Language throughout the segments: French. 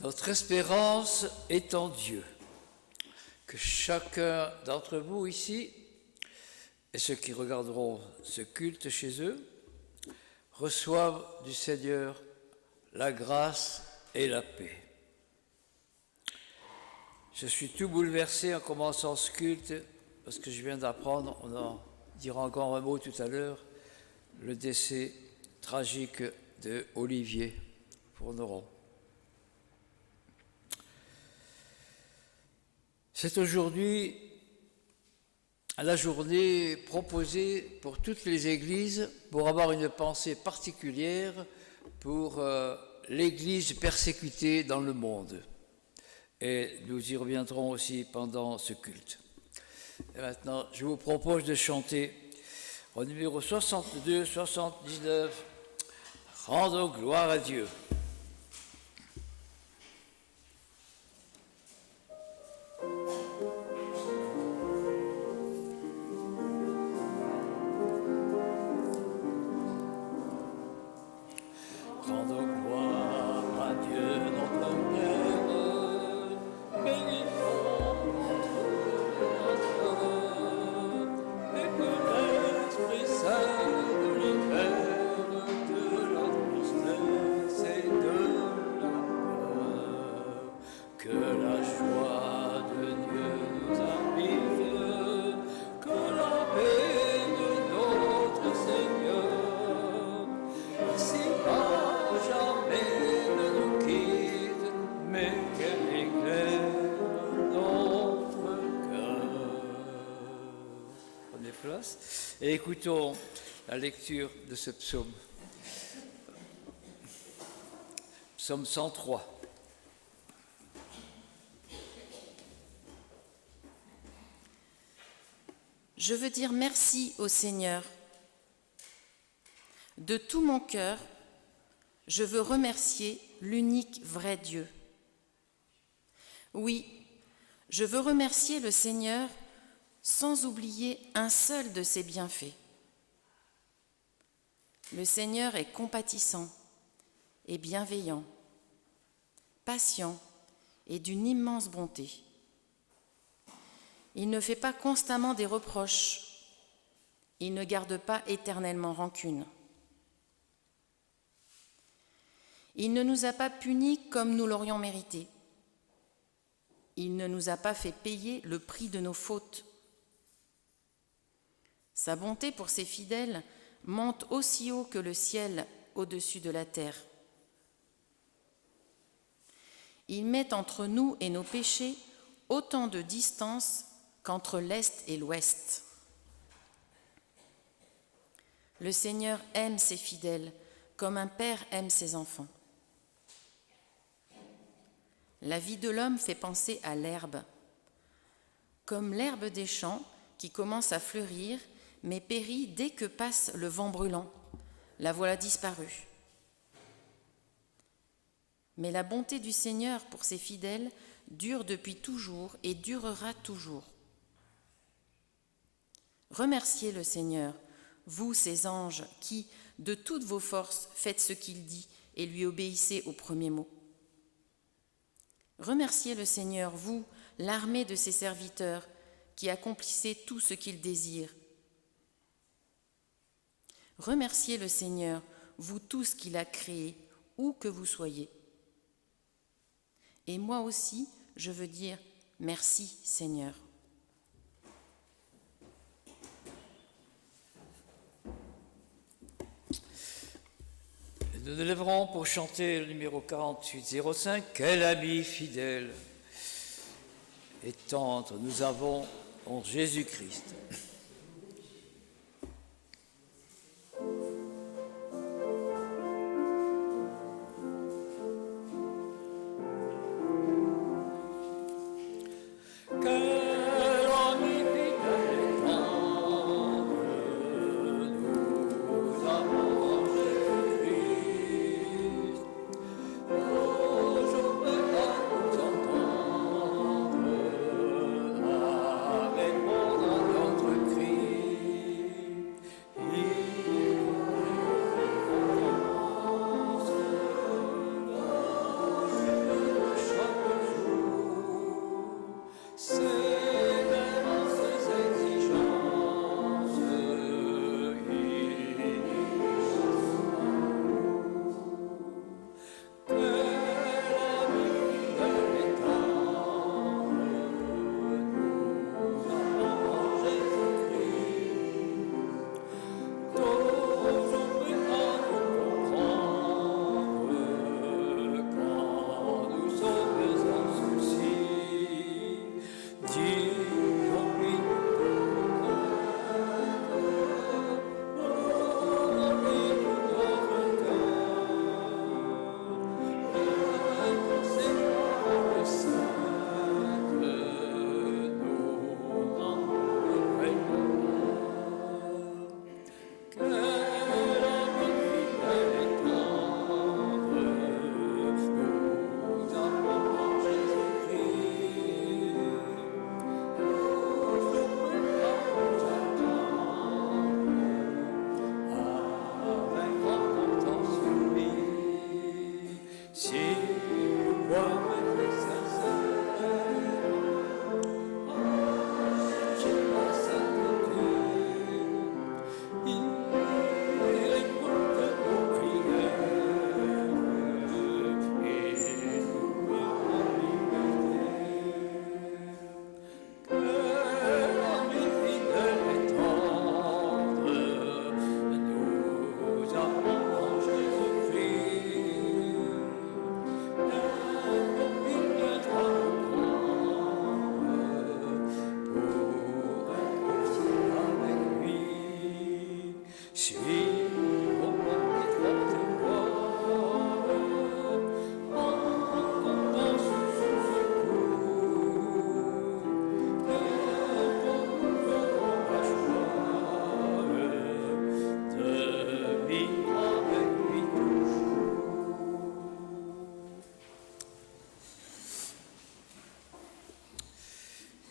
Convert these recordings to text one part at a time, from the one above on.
Notre espérance est en Dieu. Que chacun d'entre vous ici, et ceux qui regarderont ce culte chez eux, reçoivent du Seigneur la grâce et la paix. Je suis tout bouleversé en commençant ce culte, parce que je viens d'apprendre, on en dira encore un mot tout à l'heure, le décès tragique de Olivier Fourneron. C'est aujourd'hui la journée proposée pour toutes les églises pour avoir une pensée particulière pour l'église persécutée dans le monde. Et nous y reviendrons aussi pendant ce culte. Et maintenant, je vous propose de chanter au numéro 62-79, « Rendons gloire à Dieu ». Et écoutons la lecture de ce psaume. Psaume 103. Je veux dire merci au Seigneur. De tout mon cœur, je veux remercier l'unique vrai Dieu. Oui, je veux remercier le Seigneur sans oublier un seul de ses bienfaits. Le Seigneur est compatissant et bienveillant, patient et d'une immense bonté. Il ne fait pas constamment des reproches, il ne garde pas éternellement rancune. Il ne nous a pas punis comme nous l'aurions mérité. Il ne nous a pas fait payer le prix de nos fautes. Sa bonté pour ses fidèles monte aussi haut que le ciel au-dessus de la terre. Il met entre nous et nos péchés autant de distance qu'entre l'Est et l'Ouest. Le Seigneur aime ses fidèles comme un père aime ses enfants. La vie de l'homme fait penser à l'herbe, comme l'herbe des champs qui commence à fleurir mais périt dès que passe le vent brûlant. La voilà disparue. Mais la bonté du Seigneur pour ses fidèles dure depuis toujours et durera toujours. Remerciez le Seigneur, vous, ses anges, qui, de toutes vos forces, faites ce qu'il dit et lui obéissez au premier mot. Remerciez le Seigneur, vous, l'armée de ses serviteurs, qui accomplissez tout ce qu'il désire. Remerciez le Seigneur, vous tous qu'il a créés, où que vous soyez. Et moi aussi, je veux dire merci Seigneur. Nous nous lèverons pour chanter le numéro 4805, « Quel ami fidèle et tendre nous avons en Jésus-Christ ». Avec mon dans notre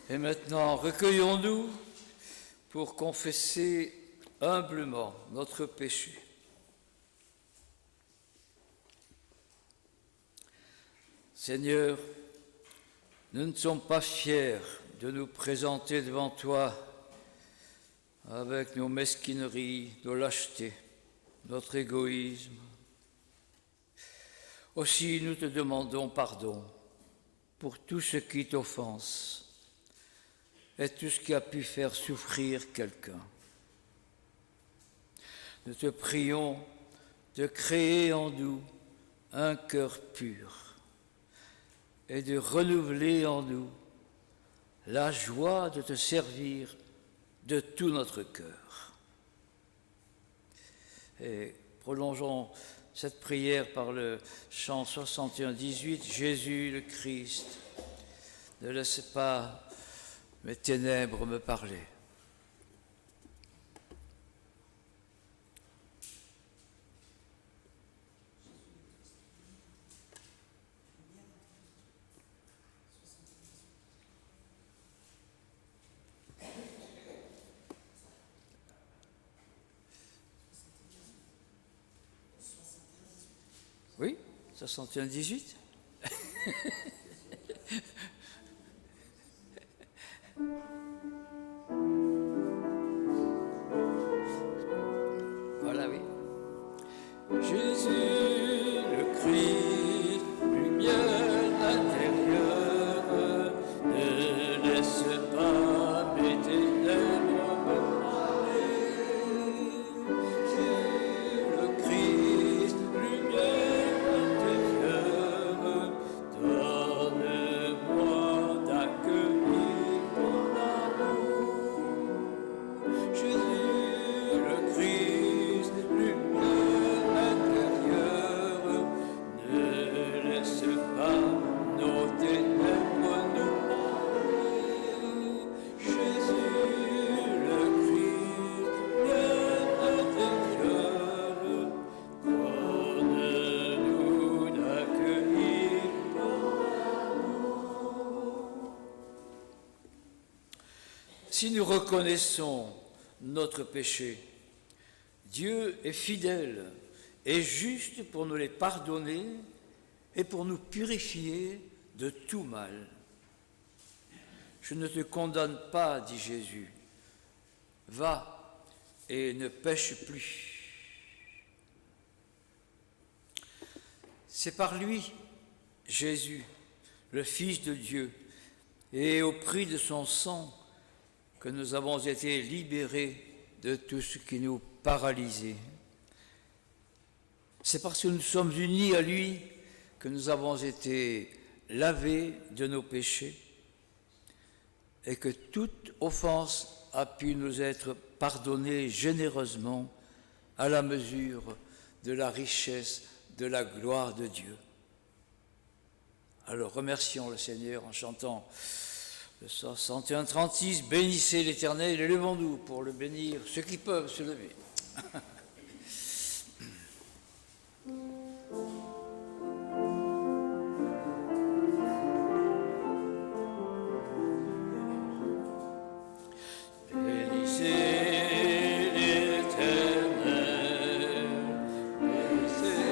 Et maintenant, recueillons-nous pour confesser humblement notre péché. Seigneur, nous ne sommes pas fiers de nous présenter devant toi avec nos mesquineries, nos lâchetés, notre égoïsme. Aussi, nous te demandons pardon pour tout ce qui t'offense et tout ce qui a pu faire souffrir quelqu'un. Nous te prions de créer en nous un cœur pur et de renouveler en nous la joie de te servir de tout notre cœur. Et prolongeons cette prière par le chant 61-18, Jésus le Christ, ne laisse pas mes ténèbres me parler. Oui, 61-18. Voilà, oui. Jésus le Christ, lumière intérieure, ne laisse pas mes ténèbres me parler. Jésus le Christ, lumière intérieure, donne-moi d'accueillir ton amour. Jésus le Christ, lumière intérieure, ne laisse pas nos ténèbres nous parler. Jésus le Christ, lumière intérieure, donne-nous d'accueillir ton amour. Si nous reconnaissons notre péché, Dieu est fidèle et juste pour nous les pardonner et pour nous purifier de tout mal. Je ne te condamne pas, dit Jésus. Va et ne pêche plus. C'est par lui, Jésus, le Fils de Dieu, et au prix de son sang, que nous avons été libérés de tout ce qui nous paralysait. C'est parce que nous sommes unis à lui que nous avons été lavés de nos péchés et que toute offense a pu nous être pardonnée généreusement à la mesure de la richesse de la gloire de Dieu. Alors remercions le Seigneur en chantant le 61-36, bénissez l'Éternel et levons-nous pour le bénir, ceux qui peuvent se lever. Bénissez l'Éternel, bénissez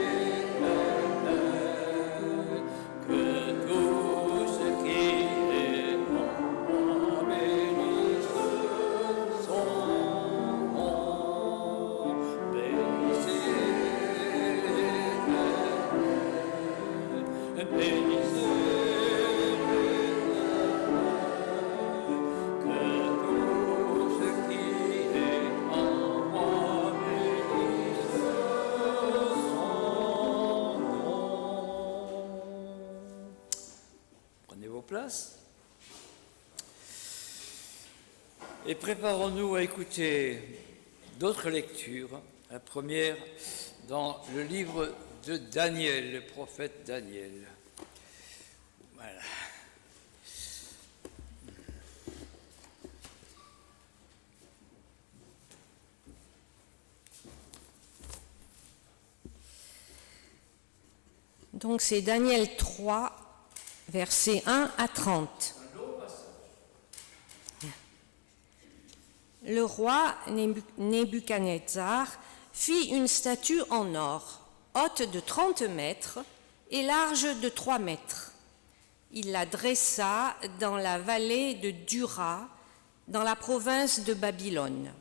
l'Éternel. Place. Et préparons-nous à écouter d'autres lectures. La première dans le livre de Daniel, le prophète Daniel. Voilà. Donc c'est Daniel 3, versets 1 à 30. Le roi Nebuchadnezzar fit une statue en or, haute de 30 mètres et large de 3 mètres. Il la dressa dans la vallée de Dura, dans la province de Babylone.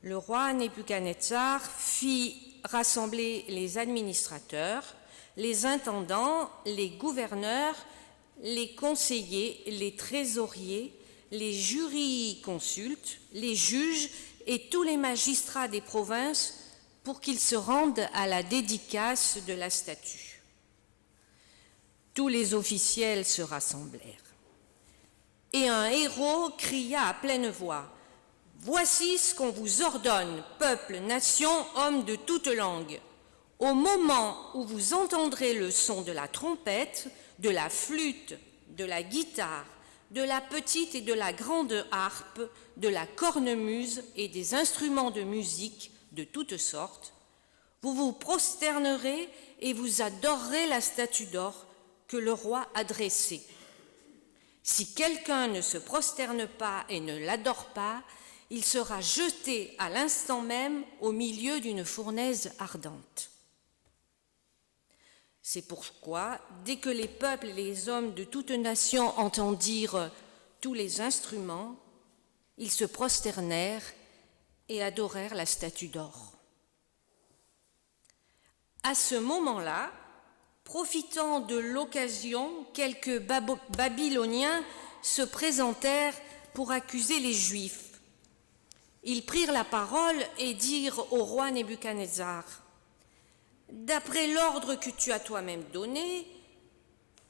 Le roi Nebuchadnezzar fit rassembler les administrateurs, les intendants, les gouverneurs, les conseillers, les trésoriers, les jurisconsultes, les juges et tous les magistrats des provinces pour qu'ils se rendent à la dédicace de la statue. Tous les officiels se rassemblèrent. Et un héros cria à pleine voix : « Voici ce qu'on vous ordonne, peuple, nation, hommes de toute langue. Au moment où vous entendrez le son de la trompette, de la flûte, de la guitare, de la petite et de la grande harpe, de la cornemuse et des instruments de musique de toutes sortes, vous vous prosternerez et vous adorerez la statue d'or que le roi a dressée. Si quelqu'un ne se prosterne pas et ne l'adore pas, il sera jeté à l'instant même au milieu d'une fournaise ardente. » C'est pourquoi, dès que les peuples et les hommes de toute nation entendirent tous les instruments, ils se prosternèrent et adorèrent la statue d'or. À ce moment-là, profitant de l'occasion, quelques Babyloniens se présentèrent pour accuser les Juifs. Ils prirent la parole et dirent au roi Nebuchadnezzar : « D'après l'ordre que tu as toi-même donné,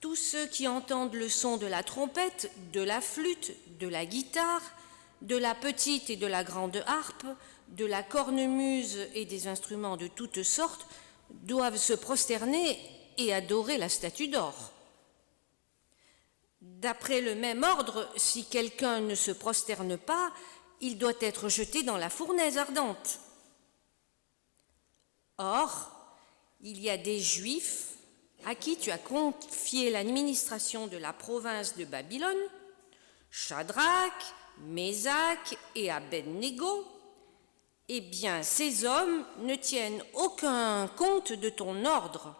tous ceux qui entendent le son de la trompette, de la flûte, de la guitare, de la petite et de la grande harpe, de la cornemuse et des instruments de toutes sortes, doivent se prosterner et adorer la statue d'or. D'après le même ordre, si quelqu'un ne se prosterne pas, il doit être jeté dans la fournaise ardente. Or, il y a des Juifs à qui tu as confié l'administration de la province de Babylone, Shadrach, Mésach et Abed-Négo. Eh bien, ces hommes ne tiennent aucun compte de ton ordre.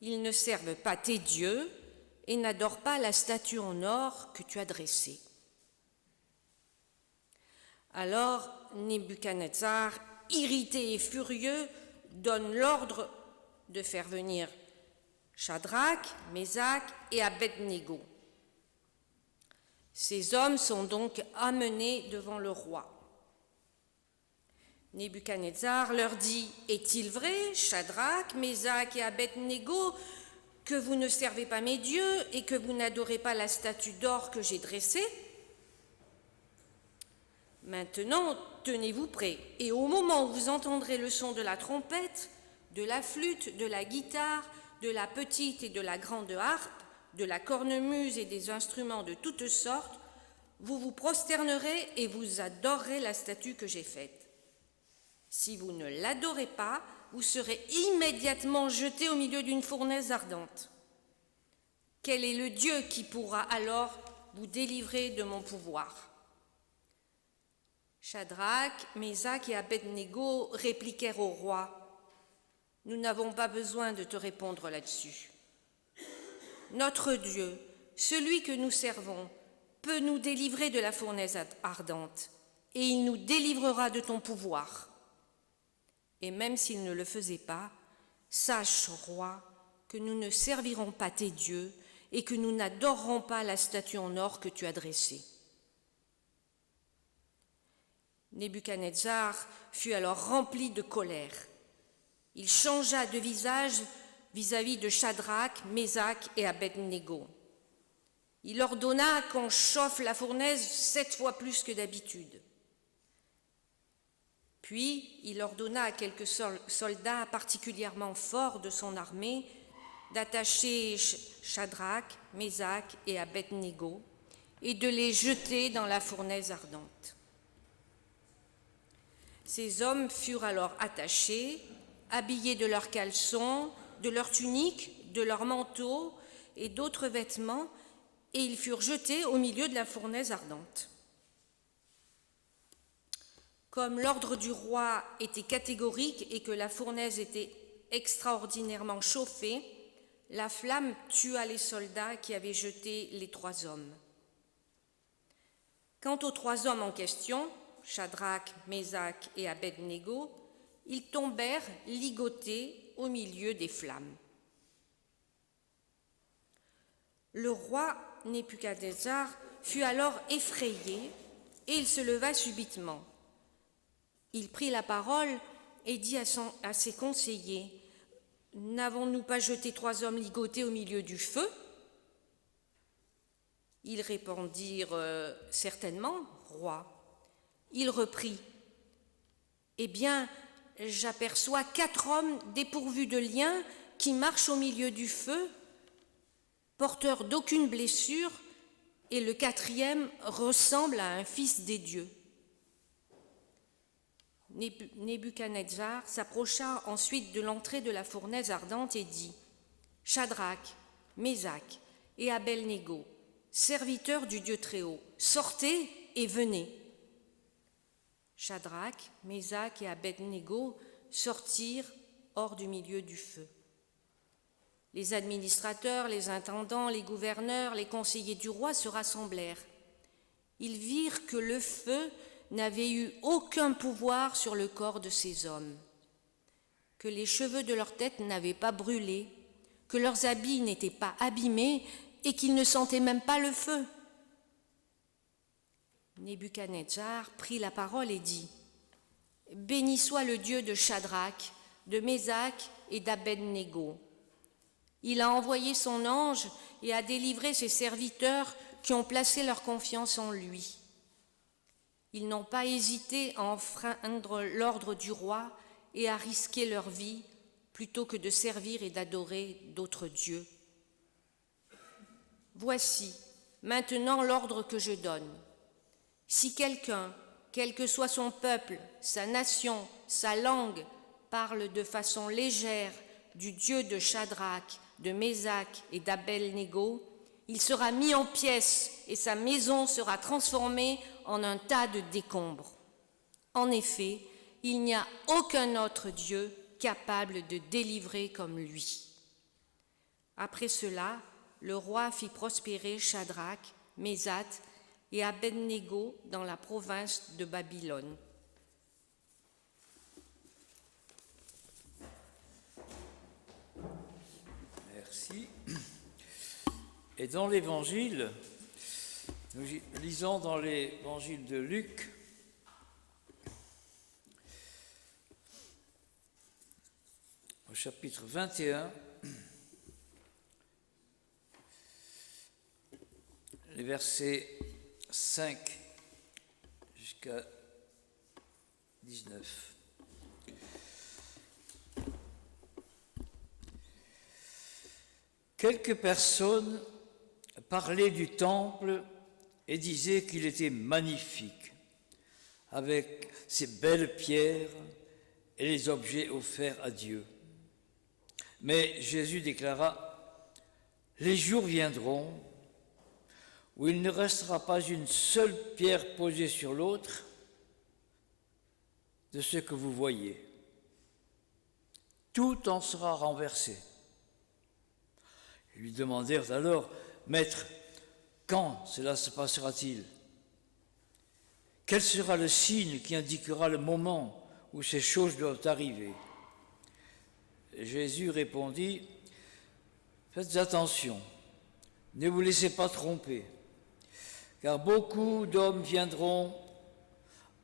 Ils ne servent pas tes dieux et n'adorent pas la statue en or que tu as dressée. » Alors Nebuchadnezzar, irrité et furieux, donne l'ordre de faire venir Shadrach, Mésach et Abed-Négo. Ces hommes sont donc amenés devant le roi. Nebuchadnezzar leur dit : « Est-il vrai, Shadrach, Mésach et Abed-Négo, que vous ne servez pas mes dieux et que vous n'adorez pas la statue d'or que j'ai dressée ? Maintenant, tenez-vous prêts, et au moment où vous entendrez le son de la trompette, de la flûte, de la guitare, de la petite et de la grande harpe, de la cornemuse et des instruments de toutes sortes, vous vous prosternerez et vous adorerez la statue que j'ai faite. Si vous ne l'adorez pas, vous serez immédiatement jeté au milieu d'une fournaise ardente. Quel est le Dieu qui pourra alors vous délivrer de mon pouvoir ? » Shadrach, Mésach et Abed-Négo répliquèrent au roi : « Nous n'avons pas besoin de te répondre là-dessus. Notre Dieu, celui que nous servons, peut nous délivrer de la fournaise ardente, et il nous délivrera de ton pouvoir. Et même s'il ne le faisait pas, sache, roi, que nous ne servirons pas tes dieux et que nous n'adorerons pas la statue en or que tu as dressée. » Nebuchadnezzar fut alors rempli de colère. Il changea de visage vis-à-vis de Shadrach, Mésach et Abed-Négo. Il ordonna qu'on chauffe la fournaise 7 fois plus que d'habitude. Puis il ordonna à quelques soldats particulièrement forts de son armée d'attacher Shadrach, Mésach et Abed-Négo et de les jeter dans la fournaise ardente. Ces hommes furent alors attachés, habillés de leurs caleçons, de leurs tuniques, de leurs manteaux et d'autres vêtements, et ils furent jetés au milieu de la fournaise ardente. Comme l'ordre du roi était catégorique et que la fournaise était extraordinairement chauffée, la flamme tua les soldats qui avaient jeté les 3 hommes. Quant aux 3 hommes en question, Shadrach, Mésach et Abed-Négo, ils tombèrent ligotés au milieu des flammes. Le roi Nebuchadnezzar fut alors effrayé et il se leva subitement. Il prit la parole et dit à ses conseillers : « N'avons-nous pas jeté 3 hommes ligotés au milieu du feu ?» Ils répondirent : « Certainement, roi. » Il reprit : « Eh bien, j'aperçois 4 hommes dépourvus de liens qui marchent au milieu du feu, porteurs d'aucune blessure, et le 4e ressemble à un fils des dieux. » Nebuchadnezzar s'approcha ensuite de l'entrée de la fournaise ardente et dit : « Shadrach, Mésach et Abed-Négo, serviteurs du Dieu Très-Haut, sortez et venez. » Shadrach, Mésach et Abed-Négo sortirent hors du milieu du feu. Les administrateurs, les intendants, les gouverneurs, les conseillers du roi se rassemblèrent. Ils virent que le feu n'avait eu aucun pouvoir sur le corps de ces hommes, que les cheveux de leur tête n'avaient pas brûlé, que leurs habits n'étaient pas abîmés et qu'ils ne sentaient même pas le feu. Nebuchadnezzar prit la parole et dit : « Béni soit le Dieu de Shadrach, de Mésach et d'Abed-Négo. Il a envoyé son ange et a délivré ses serviteurs qui ont placé leur confiance en lui. Ils n'ont pas hésité à enfreindre l'ordre du roi et à risquer leur vie plutôt que de servir et d'adorer d'autres dieux. Voici maintenant l'ordre que je donne. Si quelqu'un, quel que soit son peuple, sa nation, sa langue, parle de façon légère du Dieu de Shadrach, de Mésach et d'Abed-Négo, il sera mis en pièces et sa maison sera transformée en un tas de décombres. En effet, il n'y a aucun autre Dieu capable de délivrer comme lui. » Après cela, le roi fit prospérer Shadrach, Mésach et Abed-Négo dans la province de Babylone. Merci. Et dans l'Évangile, nous lisons dans l'Évangile de Luc, au chapitre 21, les versets 5 jusqu'à 19. Quelques personnes parlaient du temple et disaient qu'il était magnifique, avec ses belles pierres et les objets offerts à Dieu. Mais Jésus déclara : « Les jours viendront où il ne restera pas une seule pierre posée sur l'autre de ce que vous voyez. Tout en sera renversé. » Ils lui demandèrent alors : « Maître, quand cela se passera-t-il ? Quel sera le signe qui indiquera le moment où ces choses doivent arriver ? » Jésus répondit : Faites attention, ne vous laissez pas tromper, car beaucoup d'hommes viendront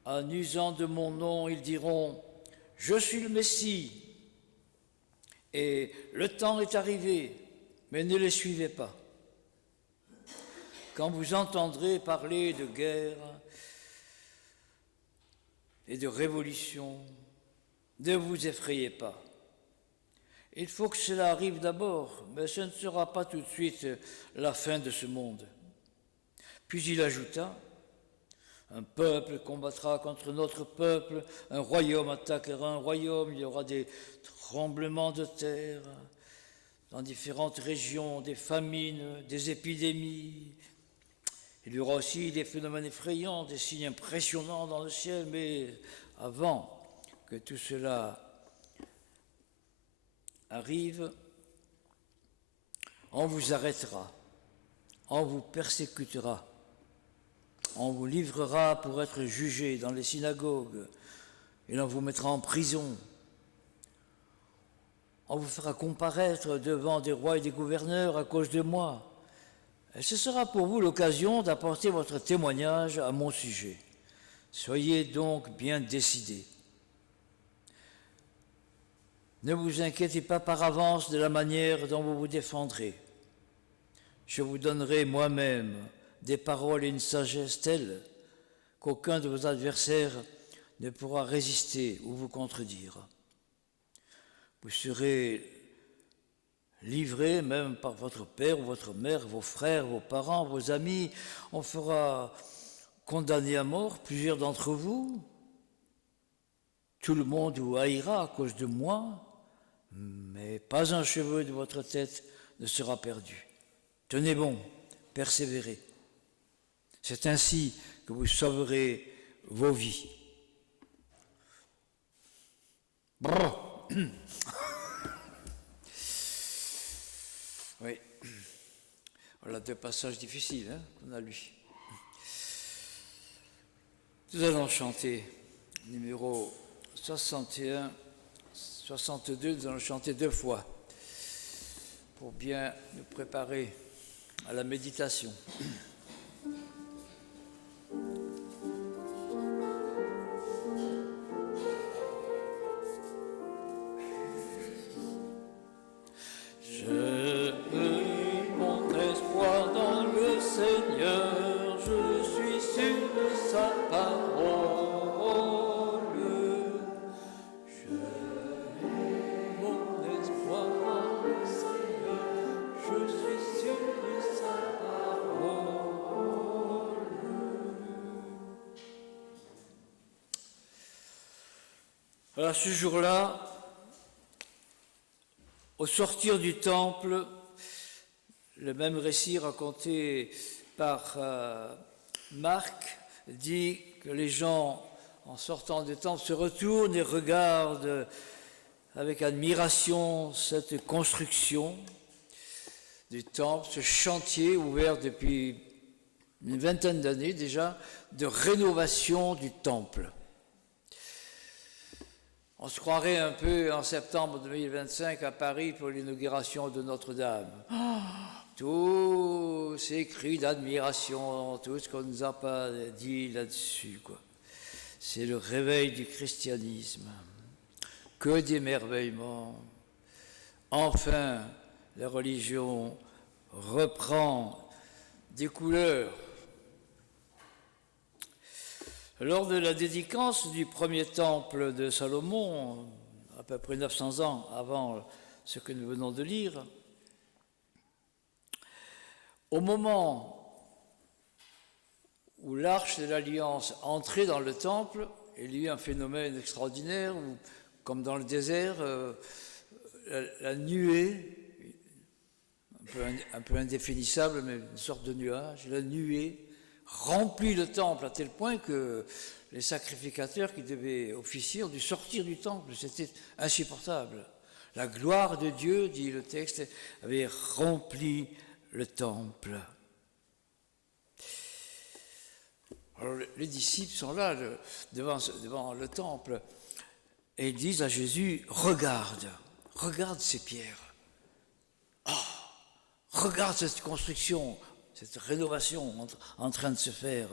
en usant de mon nom, ils diront « Je suis le Messie » et « Le temps est arrivé », mais ne les suivez pas. Quand vous entendrez parler de guerre et de révolution, ne vous effrayez pas. Il faut que cela arrive d'abord, mais ce ne sera pas tout de suite la fin de ce monde. Puis il ajouta, un peuple combattra contre notre peuple, un royaume attaquera un royaume, il y aura des tremblements de terre dans différentes régions, des famines, des épidémies. Il y aura aussi des phénomènes effrayants, des signes impressionnants dans le ciel, mais avant que tout cela arrive, on vous arrêtera, on vous persécutera, on vous livrera pour être jugé dans les synagogues et l'on vous mettra en prison. On vous fera comparaître devant des rois et des gouverneurs à cause de moi. Et ce sera pour vous l'occasion d'apporter votre témoignage à mon sujet. Soyez donc bien décidés. Ne vous inquiétez pas par avance de la manière dont vous vous défendrez. Je vous donnerai moi-même des paroles et une sagesse telle qu'aucun de vos adversaires ne pourra résister ou vous contredire. Vous serez livrés même par votre père ou votre mère, vos frères, vos parents, vos amis. On fera condamner à mort plusieurs d'entre vous. Tout le monde vous haïra à cause de moi, mais pas un cheveu de votre tête ne sera perdu. Tenez bon, persévérez. C'est ainsi que vous sauverez vos vies. Brrr. Oui, voilà deux passages difficiles qu'on a lus. Nous allons chanter numéro 61, 62, nous allons chanter 2 fois pour bien nous préparer à la méditation. Voilà, ce jour-là, au sortir du temple, le même récit raconté par Marc dit que les gens, en sortant du temple, se retournent et regardent avec admiration cette construction du temple, ce chantier ouvert depuis une vingtaine d'années déjà, de rénovation du temple. On se croirait un peu en septembre 2025 à Paris pour l'inauguration de Notre-Dame. Tous ces cris d'admiration, tout ce qu'on ne nous a pas dit là-dessus, quoi. C'est le réveil du christianisme. Que d'émerveillement. Enfin, la religion reprend des couleurs. Lors de la dédicace du premier temple de Salomon, à peu près 900 ans avant ce que nous venons de lire, au moment où l'arche de l'Alliance entrait dans le temple, il y a eu un phénomène extraordinaire où, comme dans le désert, la nuée, un peu indéfinissable, mais une sorte de nuage, la nuée remplit le temple à tel point que les sacrificateurs qui devaient officier ont dû sortir du temple. C'était insupportable. La gloire de Dieu, dit le texte, avait rempli le temple. Alors, les disciples sont là devant le temple et ils disent à Jésus, regarde ces pierres. Oh, Regarde cette construction, cette rénovation en train de se faire.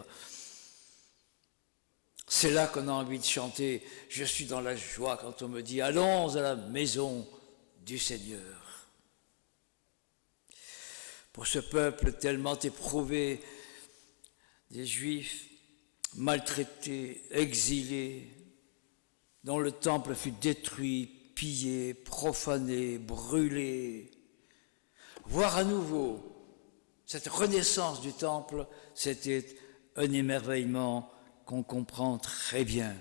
C'est là qu'on a envie de chanter « Je suis dans la joie » quand on me dit « Allons à la maison du Seigneur ». Pour ce peuple tellement éprouvé, des Juifs maltraités, exilés, dont le temple fut détruit, pillé, profané, brûlé. Voir à nouveau cette renaissance du temple, c'était un émerveillement qu'on comprend très bien.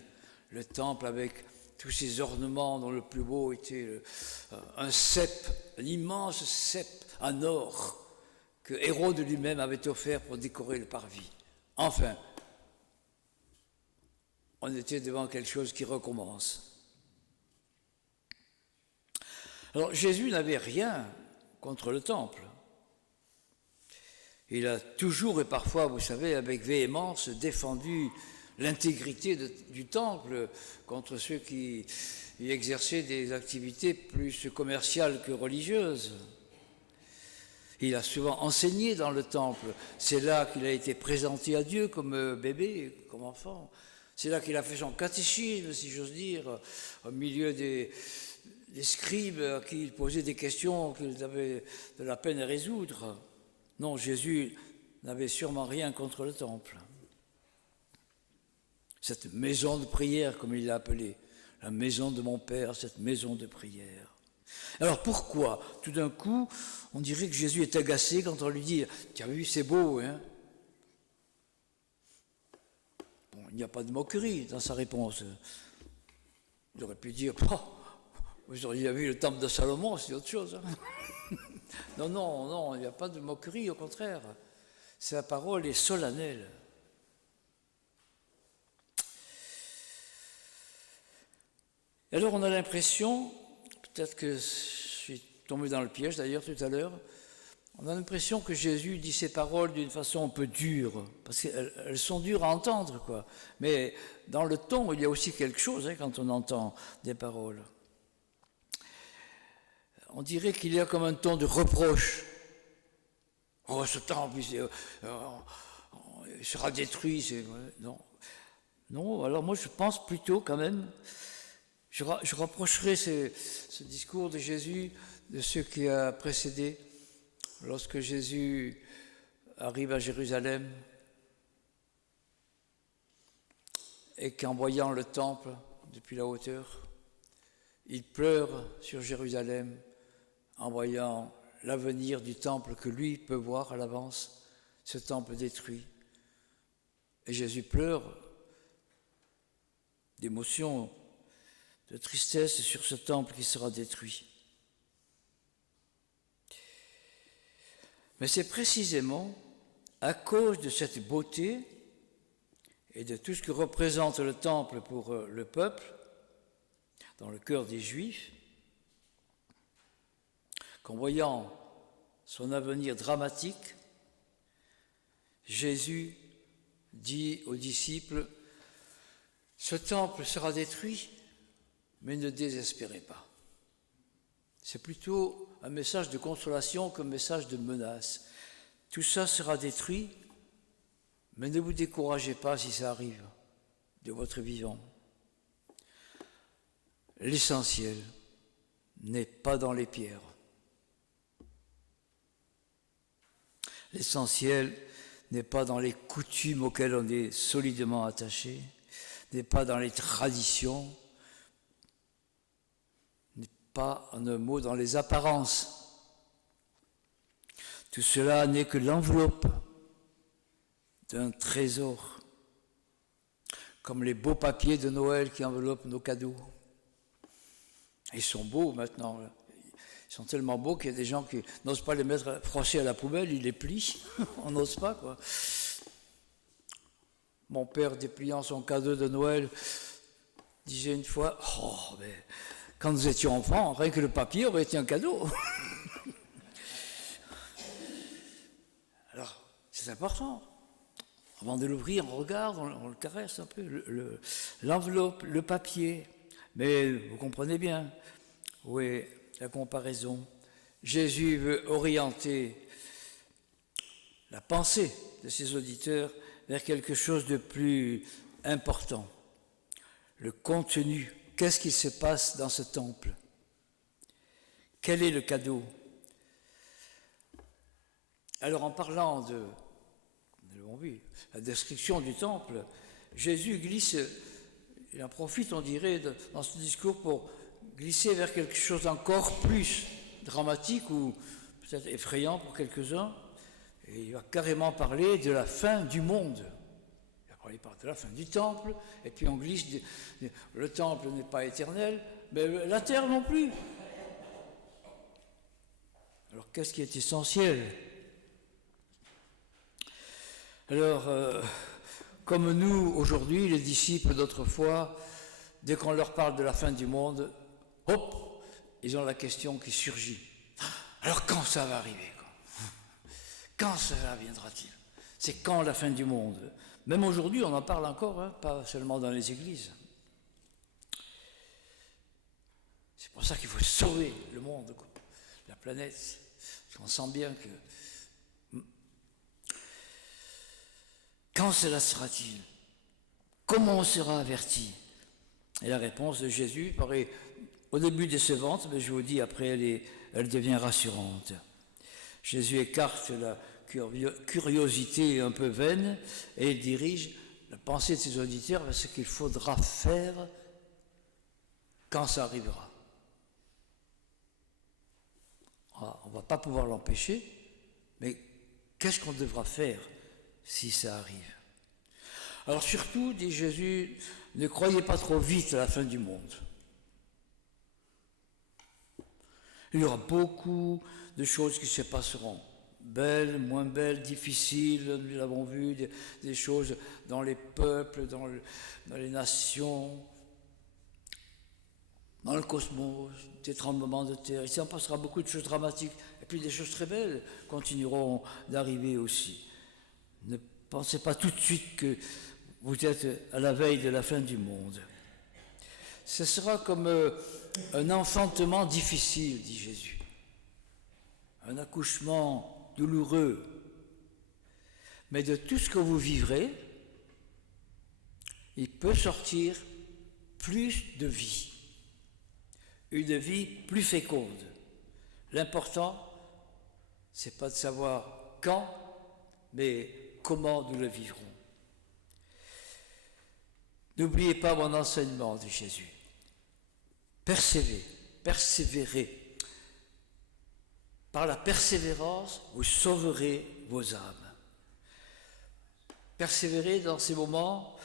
Le temple avec tous ses ornements dont le plus beau était un cep, un immense cep en or que Hérode lui-même avait offert pour décorer le parvis. Enfin, on était devant quelque chose qui recommence. Alors Jésus n'avait rien contre le temple. Il a toujours et parfois, vous savez, avec véhémence, défendu l'intégrité du temple contre ceux qui y exerçaient des activités plus commerciales que religieuses. Il a souvent enseigné dans le temple. C'est là qu'il a été présenté à Dieu comme bébé, comme enfant. C'est là qu'il a fait son catéchisme, si j'ose dire, au milieu des scribes à qui il posait des questions qu'ils avaient de la peine à résoudre. Non, Jésus n'avait sûrement rien contre le temple. Cette maison de prière, comme il l'a appelée, la maison de mon Père, cette maison de prière. Alors pourquoi, tout d'un coup, on dirait que Jésus est agacé quand on lui dit « Tu as vu, c'est beau, hein ?» Bon, il n'y a pas de moquerie dans sa réponse. Il aurait pu dire « Oh, vous auriez vu le temple de Salomon, c'est autre chose. Hein ?» Non, il n'y a pas de moquerie, au contraire. Sa parole est solennelle. Et alors on a l'impression, peut-être que je suis tombé dans le piège d'ailleurs tout à l'heure, on a l'impression que Jésus dit ces paroles d'une façon un peu dure, parce qu'elles sont dures à entendre, quoi. Mais dans le ton, il y a aussi quelque chose hein, quand on entend des paroles. On dirait qu'il y a comme un ton de reproche. Oh, ce temple, il sera détruit. Non, alors moi je pense plutôt quand même, je rapprocherai ce discours de Jésus de ce qui a précédé, lorsque Jésus arrive à Jérusalem et qu'en voyant le temple depuis la hauteur, il pleure sur Jérusalem en voyant l'avenir du temple que lui peut voir à l'avance, ce temple détruit. Et Jésus pleure d'émotion, de tristesse sur ce temple qui sera détruit. Mais c'est précisément à cause de cette beauté et de tout ce que représente le temple pour le peuple, dans le cœur des Juifs, qu'en voyant son avenir dramatique, Jésus dit aux disciples « Ce temple sera détruit, mais ne désespérez pas. » C'est plutôt un message de consolation qu'un message de menace. Tout ça sera détruit, mais ne vous découragez pas si ça arrive de votre vivant. L'essentiel n'est pas dans les pierres. L'essentiel n'est pas dans les coutumes auxquelles on est solidement attaché, n'est pas dans les traditions, n'est pas, en un mot, dans les apparences. Tout cela n'est que l'enveloppe d'un trésor, comme les beaux papiers de Noël qui enveloppent nos cadeaux. Ils sont beaux maintenant. Ils sont tellement beaux qu'il y a des gens qui n'osent pas les mettre froissés à la poubelle, ils les plient. On n'ose pas, quoi. Mon père, dépliant son cadeau de Noël, disait une fois « Oh, mais quand nous étions enfants, rien que le papier aurait été un cadeau. » Alors, c'est important. Avant de l'ouvrir, on regarde, on le caresse un peu, l'enveloppe, le papier. Mais vous comprenez bien où est la comparaison. Jésus veut orienter la pensée de ses auditeurs vers quelque chose de plus important. Le contenu, qu'est-ce qui se passe dans ce temple? Quel est le cadeau? Alors en parlant de la description du temple, Jésus glisse, il en profite, on dirait, dans ce discours pour glisser vers quelque chose d'encore plus dramatique ou peut-être effrayant pour quelques-uns. Et il va carrément parler de la fin du monde. Il parle de la fin du temple, et puis on glisse, le temple n'est pas éternel, mais la terre non plus. Alors qu'est-ce qui est essentiel? Alors, comme nous, aujourd'hui, les disciples d'autrefois, dès qu'on leur parle de la fin du monde, hop, ils ont la question qui surgit. Alors quand ça va arriver? Quand cela viendra-t-il? C'est quand la fin du monde? Même aujourd'hui, on en parle encore, hein, pas seulement dans les églises. C'est pour ça qu'il faut sauver le monde, quoi, la planète. Parce qu'on sent bien que... Quand cela sera-t-il? Comment on sera averti? Et la réponse de Jésus paraît au début décevante, mais je vous dis, après, elle devient rassurante. Jésus écarte la curiosité un peu vaine et il dirige la pensée de ses auditeurs vers ce qu'il faudra faire quand ça arrivera. On ne va pas pouvoir l'empêcher, mais qu'est-ce qu'on devra faire si ça arrive? Alors surtout, dit Jésus, ne croyez pas trop vite à la fin du monde. Il y aura beaucoup de choses qui se passeront. Belles, moins belles, difficiles, nous l'avons vu, des choses dans les peuples, dans les nations, dans le cosmos, des tremblements de terre. Il s'en passera beaucoup de choses dramatiques. Et puis des choses très belles continueront d'arriver aussi. Ne pensez pas tout de suite que vous êtes à la veille de la fin du monde. Ce sera comme un enfantement difficile, dit Jésus. Un accouchement douloureux. Mais de tout ce que vous vivrez, il peut sortir plus de vie. Une vie plus féconde. L'important, c'est pas de savoir quand, mais comment nous le vivrons. N'oubliez pas mon enseignement, dit Jésus. Persévérez. Par la persévérance, vous sauverez vos âmes. Persévérer dans ces moments,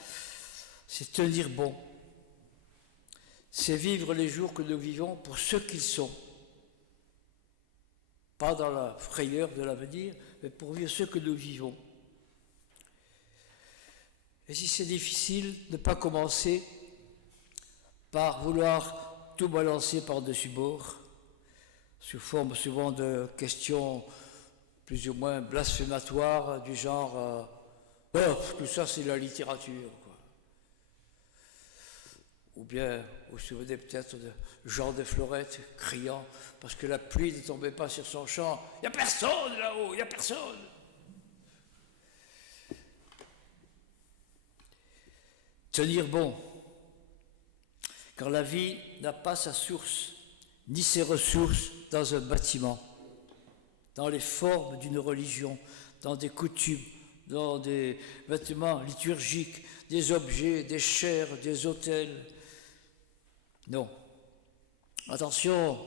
c'est tenir bon. C'est vivre les jours que nous vivons pour ce qu'ils sont. Pas dans la frayeur de l'avenir, mais pour vivre ce que nous vivons. Et si c'est difficile, ne pas commencer par vouloir tout balancer par-dessus bord, sous forme souvent de questions plus ou moins blasphématoires, du genre tout ça c'est la littérature, quoi. Ou bien, vous vous souvenez peut-être de Jean de Florette criant parce que la pluie ne tombait pas sur son champ, il n'y a personne là-haut, il n'y a personne. Tenir bon, car la vie n'a pas sa source, ni ses ressources dans un bâtiment, dans les formes d'une religion, dans des coutumes, dans des vêtements liturgiques, des objets, des chairs, des autels. Non. Attention,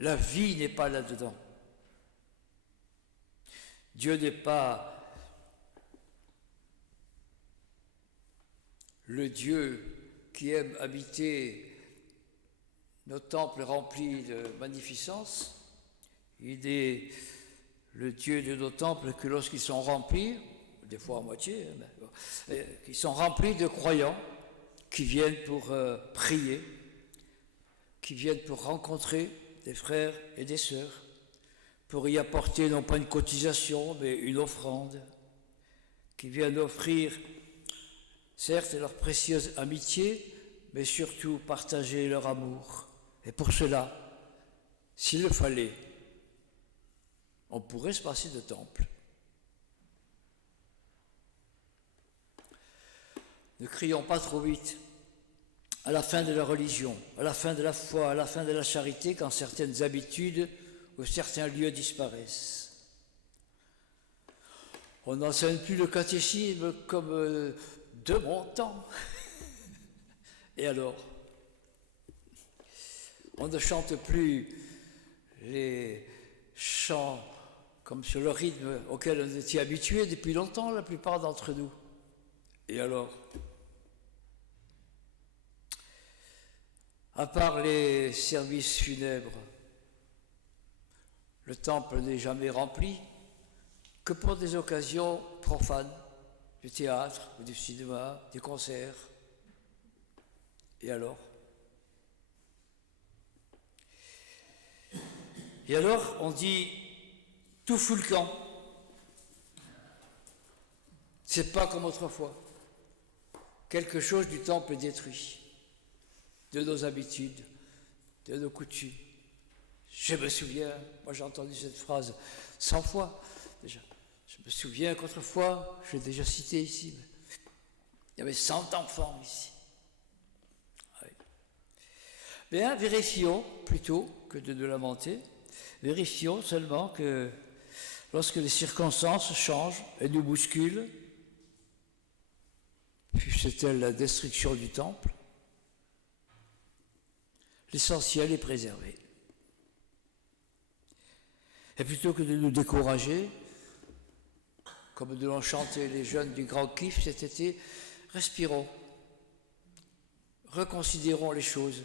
la vie n'est pas là-dedans. Dieu n'est pas le Dieu qui aime habiter nos temples remplis de magnificence. Il est le Dieu de nos temples que lorsqu'ils sont remplis, des fois à moitié, qui sont remplis de croyants qui viennent pour prier, qui viennent pour rencontrer des frères et des sœurs, pour y apporter non pas une cotisation, mais une offrande, qui viennent offrir certes leur précieuse amitié, mais surtout partager leur amour. Et pour cela, s'il le fallait, on pourrait se passer de temple. Ne crions pas trop vite à la fin de la religion, à la fin de la foi, à la fin de la charité, quand certaines habitudes ou certains lieux disparaissent. On n'enseigne plus le catéchisme comme de mon temps. Et alors, on ne chante plus les chants comme sur le rythme auquel on était habitué depuis longtemps, la plupart d'entre nous. Et alors, à part les services funèbres, le temple n'est jamais rempli que pour des occasions profanes, du théâtre, du cinéma, des concerts. Et alors? Et alors, on dit tout fout le camp. C'est pas comme autrefois. Quelque chose du temple est détruit, de nos habitudes, de nos coutumes. Je me souviens, moi j'ai entendu cette phrase 100 fois déjà. Je me souviens qu'autrefois, je l'ai déjà cité ici, il y avait 100 enfants ici. Oui. Bien, vérifions plutôt que de nous lamenter, vérifions seulement que lorsque les circonstances changent et nous bousculent, fût-ce-t-elle la destruction du temple, l'essentiel est préservé. Et plutôt que de nous décourager, comme nous l'ont chanté les jeunes du Grand Kiff cet été, respirons, reconsidérons les choses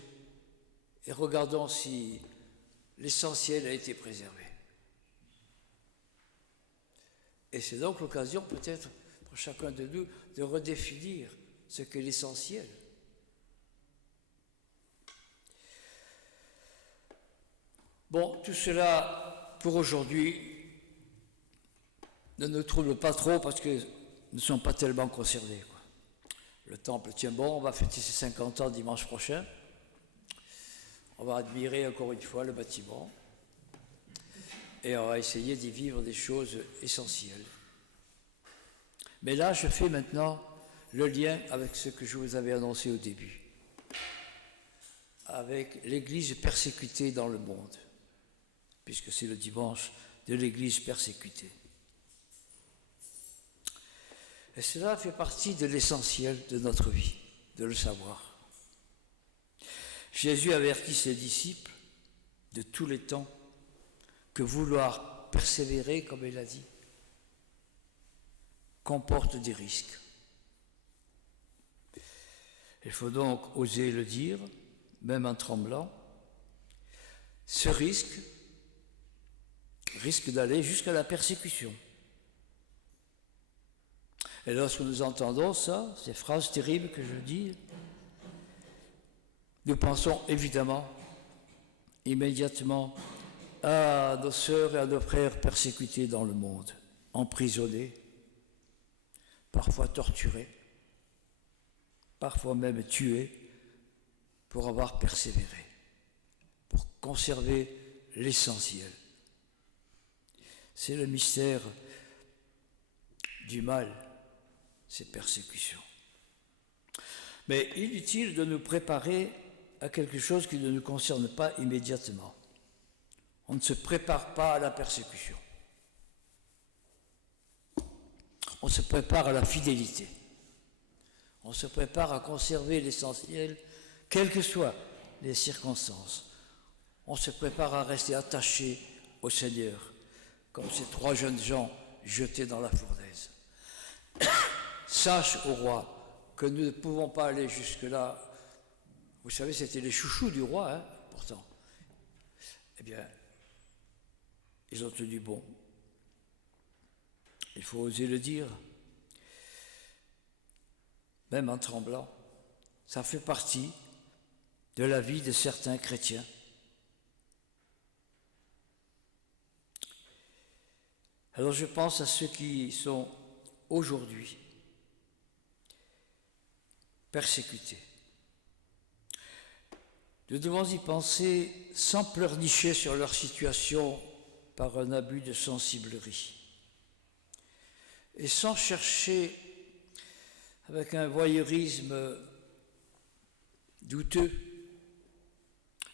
et regardons si l'essentiel a été préservé. Et c'est donc l'occasion peut-être pour chacun de nous de redéfinir ce qu'est l'essentiel. Bon, tout cela pour aujourd'hui ne nous trouble pas trop parce que nous ne sommes pas tellement concernés, quoi. Le temple tient bon, on va fêter ses 50 ans dimanche prochain. On va admirer encore une fois le bâtiment et on va essayer d'y vivre des choses essentielles. Mais là, je fais maintenant le lien avec ce que je vous avais annoncé au début, avec l'Église persécutée dans le monde, puisque c'est le dimanche de l'Église persécutée. Et cela fait partie de l'essentiel de notre vie, de le savoir. Jésus avertit ses disciples de tous les temps que vouloir persévérer, comme il a dit, comporte des risques. Il faut donc oser le dire, même en tremblant. Ce risque d'aller jusqu'à la persécution. Et lorsque nous entendons ça, ces phrases terribles que je dis, nous pensons évidemment, immédiatement, à nos sœurs et à nos frères persécutés dans le monde, emprisonnés, parfois torturés, parfois même tués, pour avoir persévéré, pour conserver l'essentiel. C'est le mystère du mal, ces persécutions. Mais inutile de nous préparer à quelque chose qui ne nous concerne pas immédiatement. On ne se prépare pas à la persécution. On se prépare à la fidélité. On se prépare à conserver l'essentiel, quelles que soient les circonstances. On se prépare à rester attaché au Seigneur, comme ces 3 jeunes gens jetés dans la fournaise. Sache, ô roi, que nous ne pouvons pas aller jusque-là. Vous savez, c'était les chouchous du roi, pourtant. Eh bien, ils ont tenu bon. Il faut oser le dire, même en tremblant. Ça fait partie de la vie de certains chrétiens. Alors je pense à ceux qui sont aujourd'hui persécutés. Nous devons y penser sans pleurnicher sur leur situation par un abus de sensiblerie et sans chercher avec un voyeurisme douteux,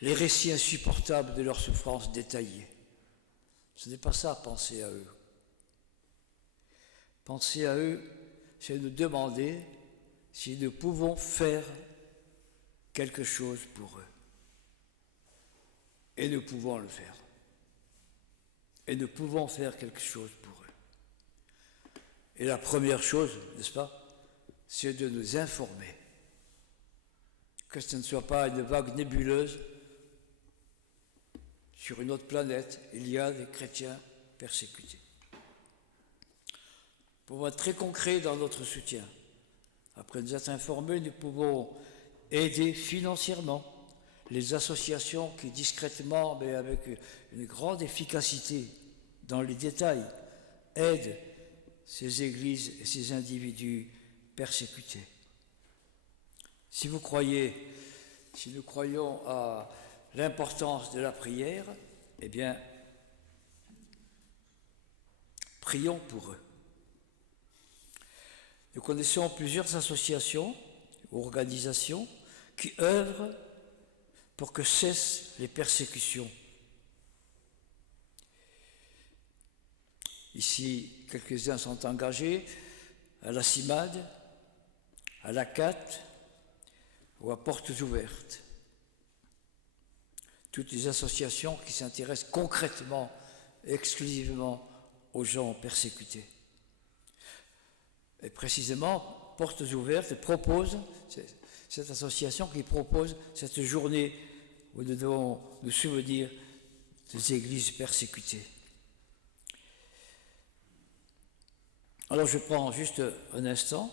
les récits insupportables de leurs souffrances détaillées. Ce n'est pas ça, penser à eux. Penser à eux, c'est nous demander si nous pouvons faire quelque chose pour eux. Et nous pouvons le faire. Et nous pouvons faire quelque chose pour eux. Et la première chose, n'est-ce pas, c'est de nous informer. Que ce ne soit pas une vague nébuleuse. Sur une autre planète, il y a des chrétiens persécutés. Pour être très concret dans notre soutien, après nous être informés, nous pouvons aider financièrement les associations qui discrètement, mais avec une grande efficacité dans les détails, aident ces églises et ces individus persécutés. Si nous croyons à l'importance de la prière, eh bien, prions pour eux. Nous connaissons plusieurs associations ou organisations qui œuvrent pour que cessent les persécutions. Ici, quelques-uns sont engagés à la CIMAD, à la CAT ou à Portes Ouvertes. Toutes les associations qui s'intéressent concrètement, exclusivement aux gens persécutés. Et précisément, Portes Ouvertes propose, cette association qui propose cette journée où nous devons nous souvenir des églises persécutées. Alors je prends juste un instant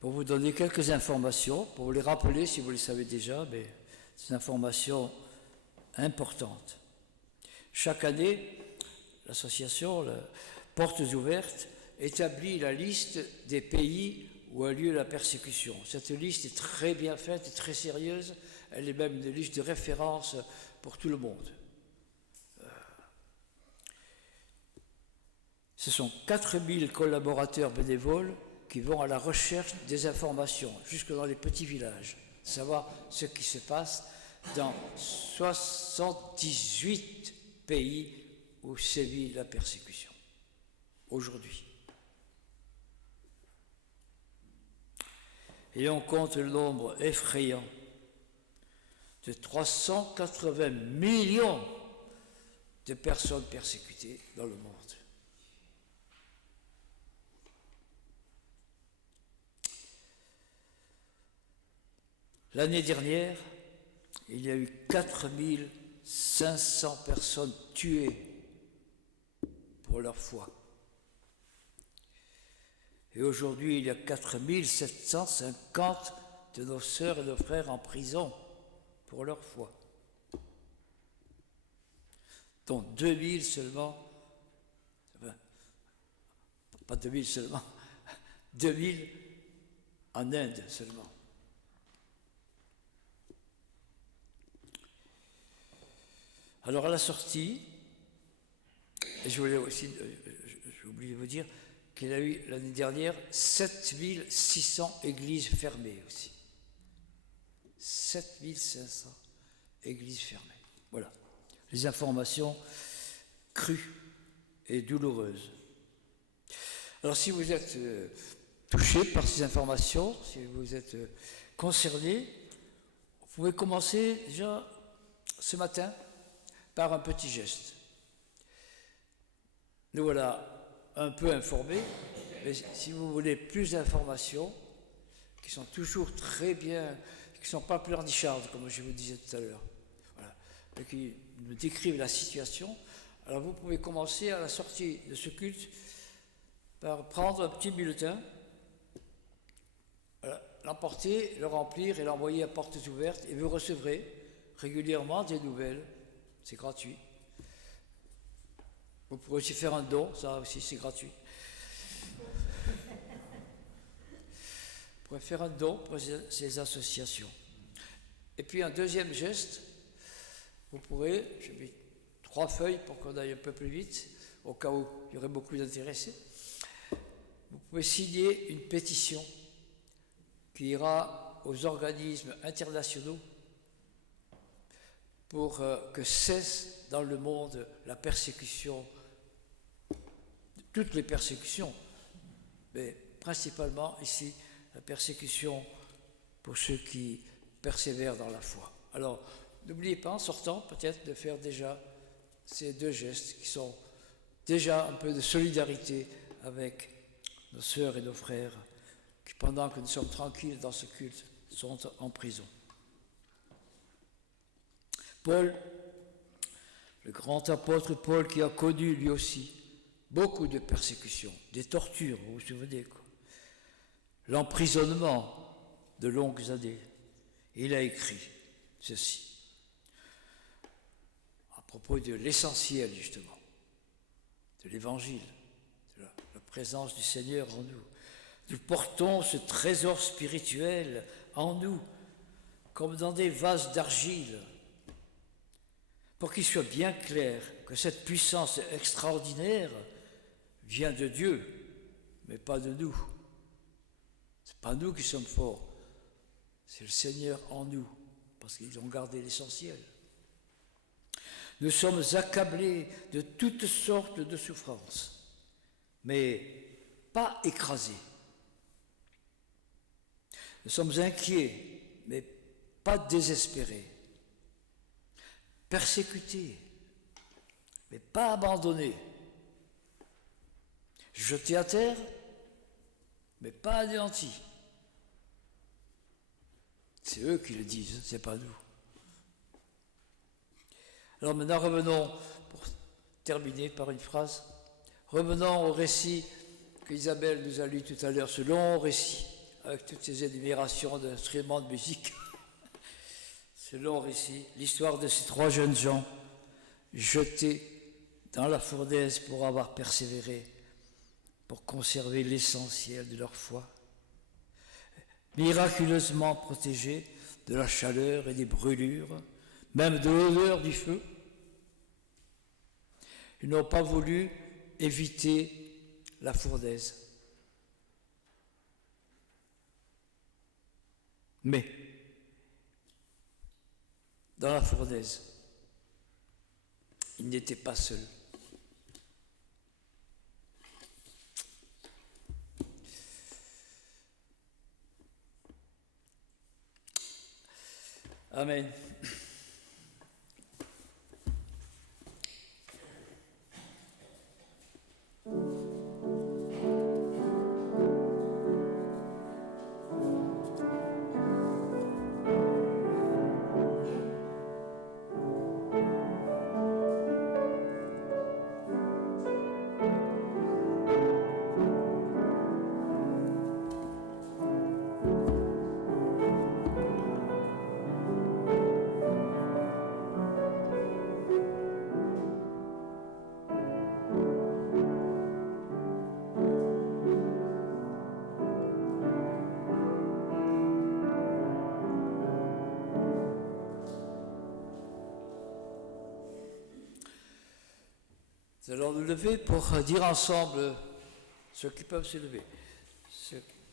pour vous donner quelques informations, pour vous les rappeler si vous les savez déjà, mais c'est une information importante. Chaque année, l'association Portes Ouvertes établit la liste des pays où a lieu la persécution. Cette liste est très bien faite et très sérieuse. Elle est même une liste de référence pour tout le monde. Ce sont 4000 collaborateurs bénévoles qui vont à la recherche des informations, jusque dans les petits villages, savoir ce qui se passe dans 78 pays où sévit la persécution, aujourd'hui. Et on compte le nombre effrayant de 380 millions de personnes persécutées dans le monde. L'année dernière, il y a eu 4500 personnes tuées pour leur foi. Et aujourd'hui, il y a 4750 de nos sœurs et nos frères en prison pour leur foi. Dont 2000 seulement, enfin, pas 2000 seulement, 2000 en Inde seulement. Alors à la sortie, et je voulais aussi, j'ai oublié de vous dire, qu'il y a eu l'année dernière 7600 églises fermées aussi. 7500 églises fermées. Voilà, les informations crues et douloureuses. Alors si vous êtes touché par ces informations, si vous êtes concerné, vous pouvez commencer déjà ce matin par un petit geste. Nous voilà un peu informés, mais si vous voulez plus d'informations, qui sont toujours très bien, qui ne sont pas pleurnichardes, comme je vous disais tout à l'heure, voilà, et qui nous décrivent la situation, alors vous pouvez commencer à la sortie de ce culte par prendre un petit bulletin, voilà, l'emporter, le remplir et l'envoyer à Portes Ouvertes, et vous recevrez régulièrement des nouvelles. C'est gratuit. Vous pourrez aussi faire un don, ça aussi c'est gratuit. Vous pourrez faire un don pour ces associations. Et puis un deuxième geste, vous pourrez, j'ai mis 3 feuilles pour qu'on aille un peu plus vite, au cas où il y aurait beaucoup d'intéressés. Vous pouvez signer une pétition qui ira aux organismes internationaux pour que cesse dans le monde la persécution, toutes les persécutions, mais principalement ici la persécution pour ceux qui persévèrent dans la foi. Alors, n'oubliez pas en sortant peut-être de faire déjà ces deux gestes qui sont déjà un peu de solidarité avec nos sœurs et nos frères qui, pendant que nous sommes tranquilles dans ce culte, sont en prison. Paul, le grand apôtre Paul, qui a connu lui aussi beaucoup de persécutions, des tortures, vous vous souvenez, quoi. L'emprisonnement de longues années. Il a écrit ceci à propos de l'essentiel, justement, de l'évangile, de la présence du Seigneur en nous. Nous portons ce trésor spirituel en nous, comme dans des vases d'argile, pour qu'il soit bien clair que cette puissance extraordinaire vient de Dieu, mais pas de nous. Ce n'est pas nous qui sommes forts, c'est le Seigneur en nous, parce qu'ils ont gardé l'essentiel. Nous sommes accablés de toutes sortes de souffrances, mais pas écrasés. Nous sommes inquiets, mais pas désespérés. Persécutés, mais pas abandonnés. Jetés à terre, mais pas anéantis. C'est eux qui le disent, c'est pas nous. Alors maintenant, revenons, pour terminer par une phrase, revenons au récit qu'Isabelle nous a lu tout à l'heure, ce long récit, avec toutes ces énumérations d'instruments de musique. Ce long récit, l'histoire de ces trois jeunes gens jetés dans la fournaise pour avoir persévéré, pour conserver l'essentiel de leur foi, miraculeusement protégés de la chaleur et des brûlures, même de l'odeur du feu. Ils n'ont pas voulu éviter la fournaise. Mais, dans la fournaise, ils n'étaient pas seuls. Amen. Nous allons nous lever pour dire ensemble, ceux qui peuvent se lever,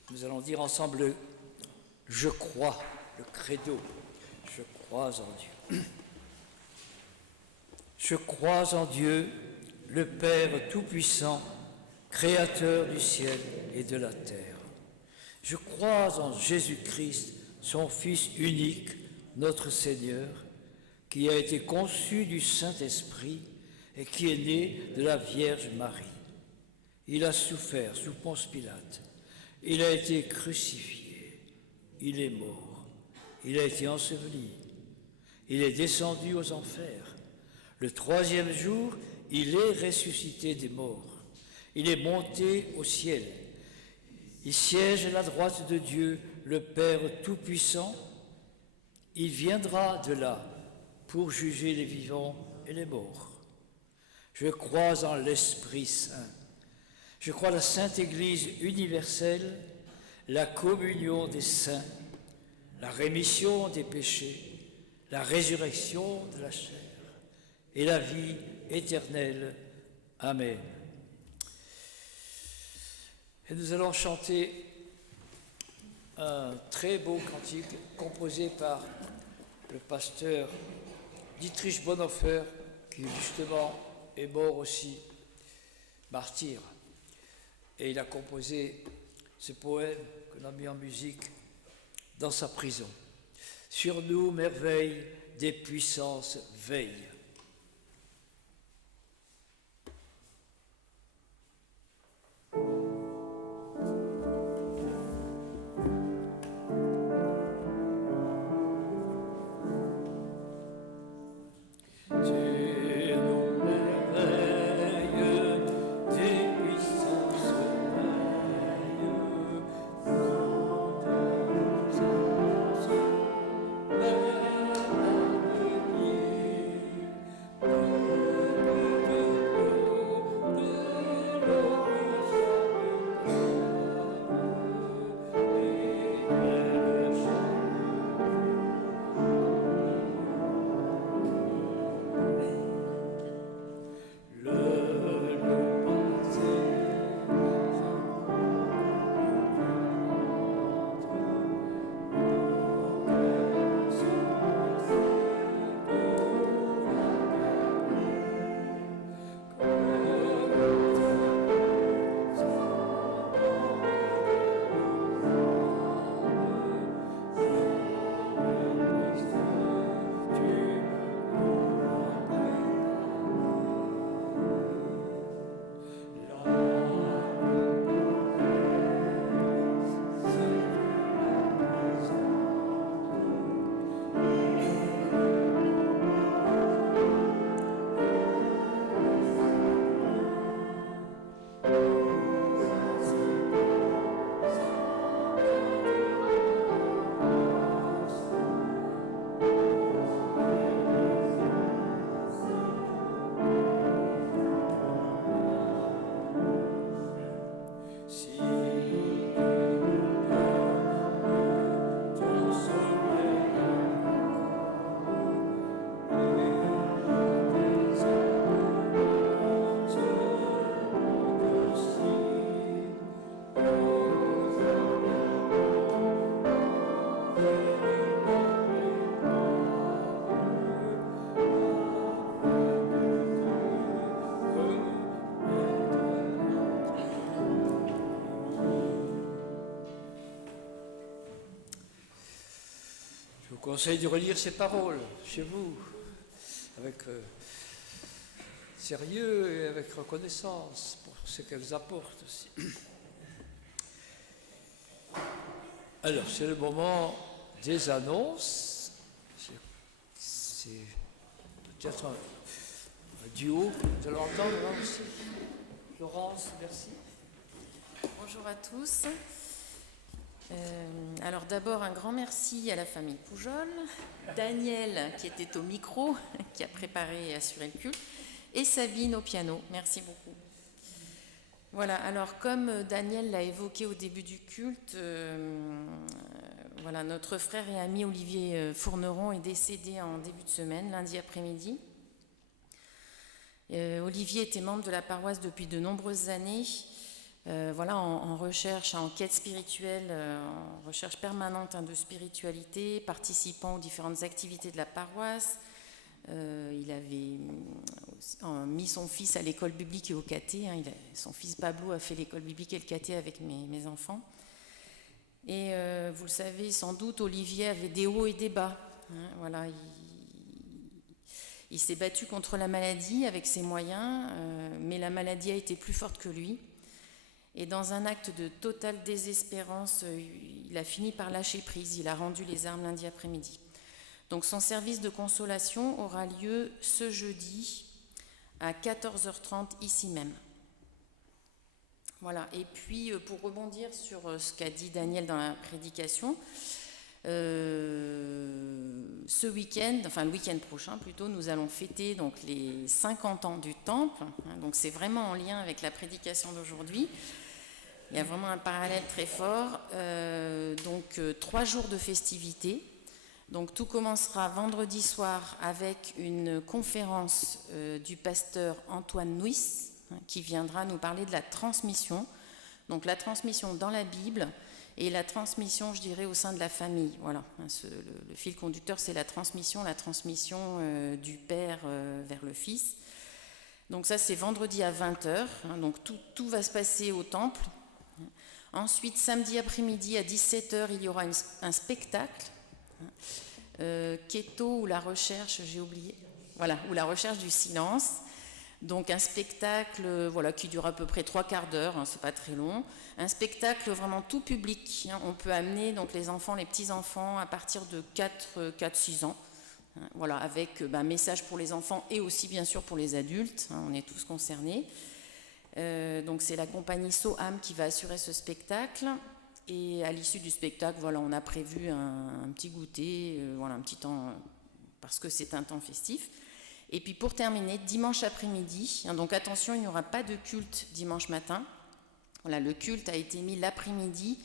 nous allons dire ensemble « Je crois », le credo, « Je crois en Dieu ». Je crois en Dieu, le Père Tout-Puissant, Créateur du ciel et de la terre. Je crois en Jésus-Christ, son Fils unique, notre Seigneur, qui a été conçu du Saint-Esprit et qui est né de la Vierge Marie. Il a souffert sous Ponce Pilate. Il a été crucifié. Il est mort. Il a été enseveli. Il est descendu aux enfers. Le troisième jour, il est ressuscité des morts. Il est monté au ciel. Il siège à la droite de Dieu, le Père Tout-Puissant. Il viendra de là pour juger les vivants et les morts. Je crois en l'Esprit Saint. Je crois la Sainte Église universelle, la communion des saints, la rémission des péchés, la résurrection de la chair et la vie éternelle. Amen. Et nous allons chanter un très beau cantique composé par le pasteur Dietrich Bonhoeffer, qui justement est mort aussi, martyr. Et il a composé ce poème qu'on a mis en musique dans sa prison. Sur nous, merveille des puissances veillent. Je vous conseille de relire ces paroles chez vous, avec sérieux et avec reconnaissance pour ce qu'elles apportent aussi. Alors, c'est le moment des annonces. C'est peut-être un duo, vous allez l'entendre là aussi. Florence, merci. Bonjour à tous. Alors d'abord un grand merci à la famille Poujol, Daniel qui était au micro, qui a préparé et assuré le culte, et Sabine au piano. Merci beaucoup. Voilà, alors comme Daniel l'a évoqué au début du culte, voilà, notre frère et ami Olivier Fourneron est décédé en début de semaine, lundi après-midi. Olivier était membre de la paroisse depuis de nombreuses années. Voilà, en recherche, en quête spirituelle, en recherche permanente de spiritualité, participant aux différentes activités de la paroisse. Il avait mis son fils à l'école biblique et au caté. Son fils Pablo a fait l'école biblique et le caté avec mes enfants. Et vous le savez sans doute, Olivier avait des hauts et des bas. Voilà, il s'est battu contre la maladie avec ses moyens, mais la maladie a été plus forte que lui. Et dans un acte de totale désespérance, il a fini par lâcher prise. Il a rendu les armes lundi après-midi. Donc son service de consolation aura lieu ce jeudi à 14h30 ici même. Voilà. Et puis pour rebondir sur ce qu'a dit Daniel dans la prédication, ce week-end, enfin le week-end prochain plutôt, nous allons fêter donc les 50 ans du Temple. Donc c'est vraiment en lien avec la prédication d'aujourd'hui. Il y a vraiment un parallèle très fort. 3 jours de festivités. Donc tout commencera vendredi soir avec une conférence du pasteur Antoine Nuis qui viendra nous parler de la transmission Donc la transmission dans la Bible et la transmission, je dirais, au sein de la famille. Voilà, le fil conducteur, c'est la transmission du père vers le fils. Donc ça, c'est vendredi à 20h. Donc tout va se passer au temple. Ensuite, samedi après-midi à 17h, il y aura un spectacle. Keto ou la recherche, j'ai oublié. Voilà, ou la recherche du silence. Donc un spectacle qui dure à peu près 3/4 d'heure, c'est pas très long. Un spectacle vraiment tout public. On peut amener donc les enfants, les petits-enfants à partir de 4-6 ans. Voilà, avec un message pour les enfants et aussi bien sûr pour les adultes. On est tous concernés. Donc c'est la compagnie Soham qui va assurer ce spectacle. Et à l'issue du spectacle, voilà, on a prévu un petit goûter, un petit temps, parce que c'est un temps festif. Et puis pour terminer, dimanche après-midi, donc attention, il n'y aura pas de culte dimanche matin. Voilà, le culte a été mis l'après-midi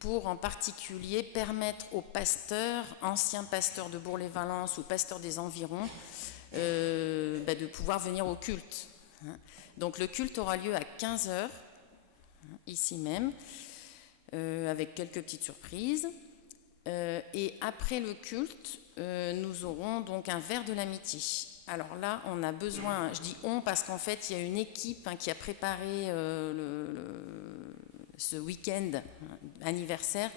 pour en particulier permettre aux pasteurs, anciens pasteurs de Bourg-les-Valences ou pasteurs des environs, de pouvoir venir au culte. Donc le culte aura lieu à 15h, ici même, avec quelques petites surprises. Et après le culte, nous aurons donc un verre de l'amitié. Alors là, on a besoin, je dis on parce qu'en fait, il y a une équipe qui a préparé ce week-end anniversaire,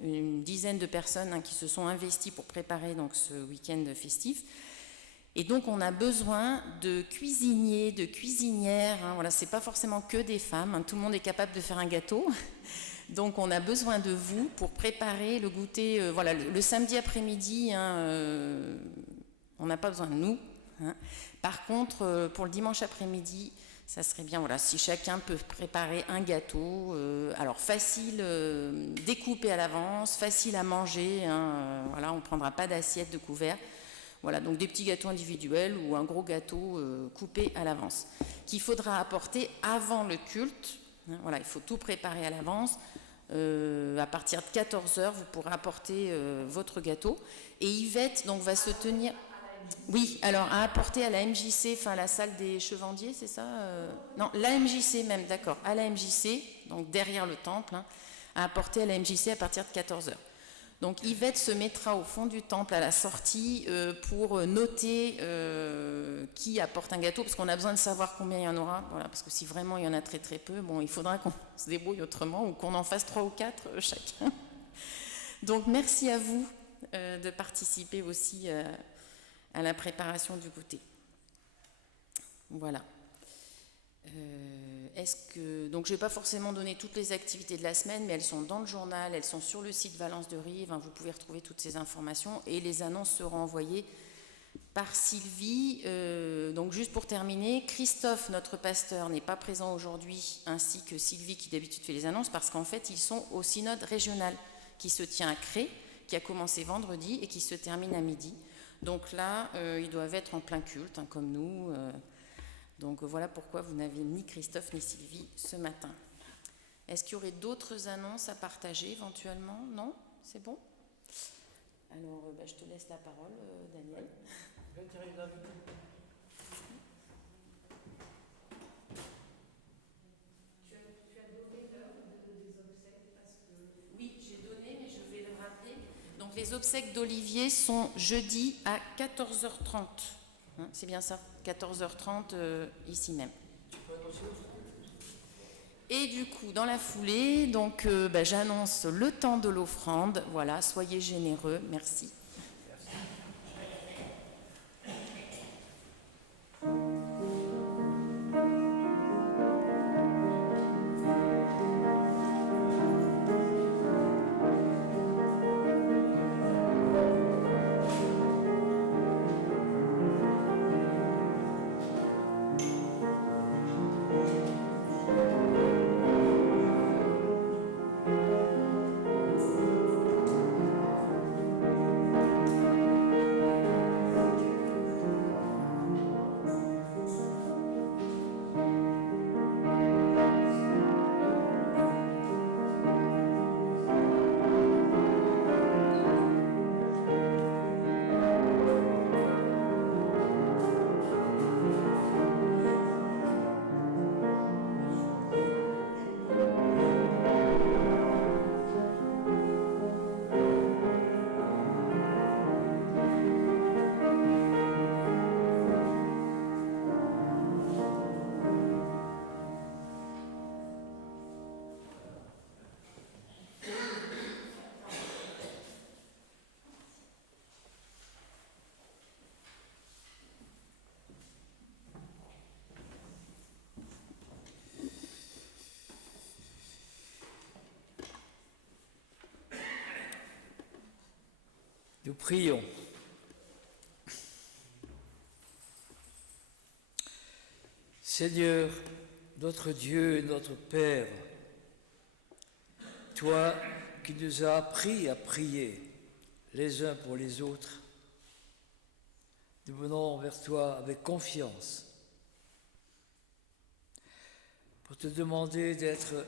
une dizaine de personnes qui se sont investies pour préparer donc ce week-end festif. Et donc, on a besoin de cuisiniers, de cuisinières. Voilà, c'est pas forcément que des femmes. Tout le monde est capable de faire un gâteau. Donc, on a besoin de vous pour préparer le goûter. Le samedi après-midi, on n'a pas besoin de nous. Par contre, pour le dimanche après-midi, ça serait bien, si chacun peut préparer un gâteau, alors facile, découpé à l'avance, facile à manger, on ne prendra pas d'assiette, de couvert. Voilà, donc des petits gâteaux individuels ou un gros gâteau coupé à l'avance, qu'il faudra apporter avant le culte. Voilà, il faut tout préparer à l'avance. À partir de 14h, vous pourrez apporter votre gâteau. Et Yvette donc, va se tenir... Oui, alors à apporter à la MJC, la salle des Chevandiers, c'est ça Non, la MJC même, d'accord, à la MJC, donc derrière le temple, à apporter à la MJC à partir de 14h. Donc Yvette se mettra au fond du temple à la sortie pour noter qui apporte un gâteau, parce qu'on a besoin de savoir combien il y en aura, parce que si vraiment il y en a très très peu, il faudra qu'on se débrouille autrement ou qu'on en fasse 3 ou 4 chacun. Donc merci à vous de participer aussi à la préparation du goûter. Voilà. Donc je ne vais pas forcément donner toutes les activités de la semaine, mais elles sont dans le journal, elles sont sur le site Valence de Rive, vous pouvez retrouver toutes ces informations et les annonces seront envoyées par Sylvie. Donc juste pour terminer, Christophe, notre pasteur, n'est pas présent aujourd'hui, ainsi que Sylvie qui d'habitude fait les annonces, parce qu'en fait ils sont au synode régional qui se tient à Cré, qui a commencé vendredi et qui se termine à midi. Donc là, ils doivent être en plein culte, comme nous. Donc voilà pourquoi vous n'avez ni Christophe ni Sylvie ce matin. Est-ce qu'il y aurait d'autres annonces à partager éventuellement? Non? C'est bon? Alors, je te laisse la parole, Daniel. Oui, j'ai donné, mais je vais le rappeler. Donc les obsèques d'Olivier sont jeudi à 14h30. C'est bien ça, 14h30 ici même. Et du coup, dans la foulée, donc, j'annonce le temps de l'offrande. Voilà, soyez généreux. Merci. Nous prions. Seigneur, notre Dieu et notre Père, toi qui nous as appris à prier les uns pour les autres, nous venons vers toi avec confiance pour te demander d'être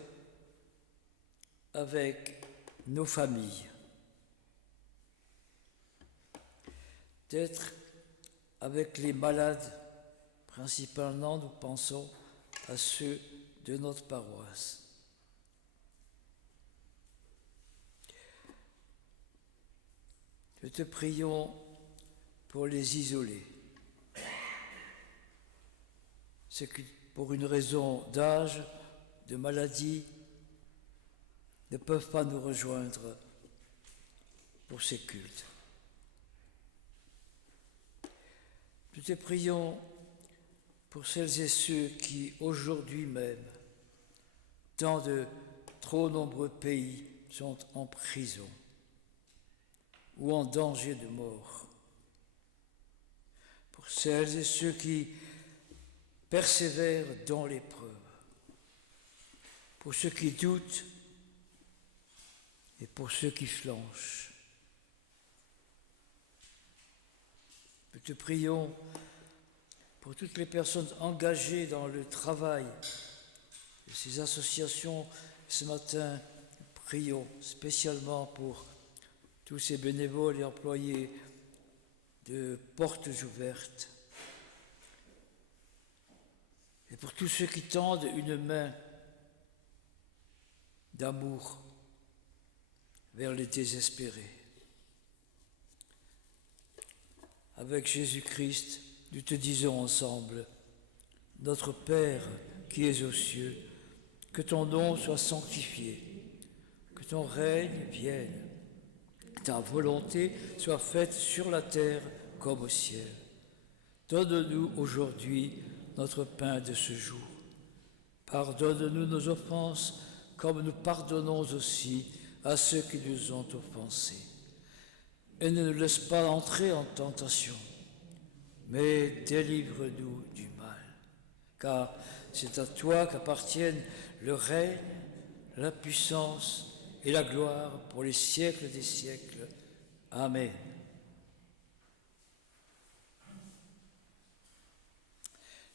avec nos familles, d'être avec les malades. Principalement, nous pensons à ceux de notre paroisse. Nous te prions pour les isolés, ceux qui, pour une raison d'âge, de maladie, ne peuvent pas nous rejoindre pour ces cultes. Nous te prions pour celles et ceux qui, aujourd'hui même, dans de trop nombreux pays, sont en prison ou en danger de mort. Pour celles et ceux qui persévèrent dans l'épreuve. Pour ceux qui doutent et pour ceux qui flanchent. Nous te prions pour toutes les personnes engagées dans le travail de ces associations. Ce matin, prions spécialement pour tous ces bénévoles et employés de Portes Ouvertes et pour tous ceux qui tendent une main d'amour vers les désespérés. Avec Jésus-Christ, nous te disons ensemble, notre Père qui es aux cieux, que ton nom soit sanctifié, que ton règne vienne, que ta volonté soit faite sur la terre comme au ciel. Donne-nous aujourd'hui notre pain de ce jour. Pardonne-nous nos offenses comme nous pardonnons aussi à ceux qui nous ont offensés. Et ne nous laisse pas entrer en tentation, mais délivre-nous du mal, car c'est à toi qu'appartiennent le règne, la puissance et la gloire pour les siècles des siècles. Amen.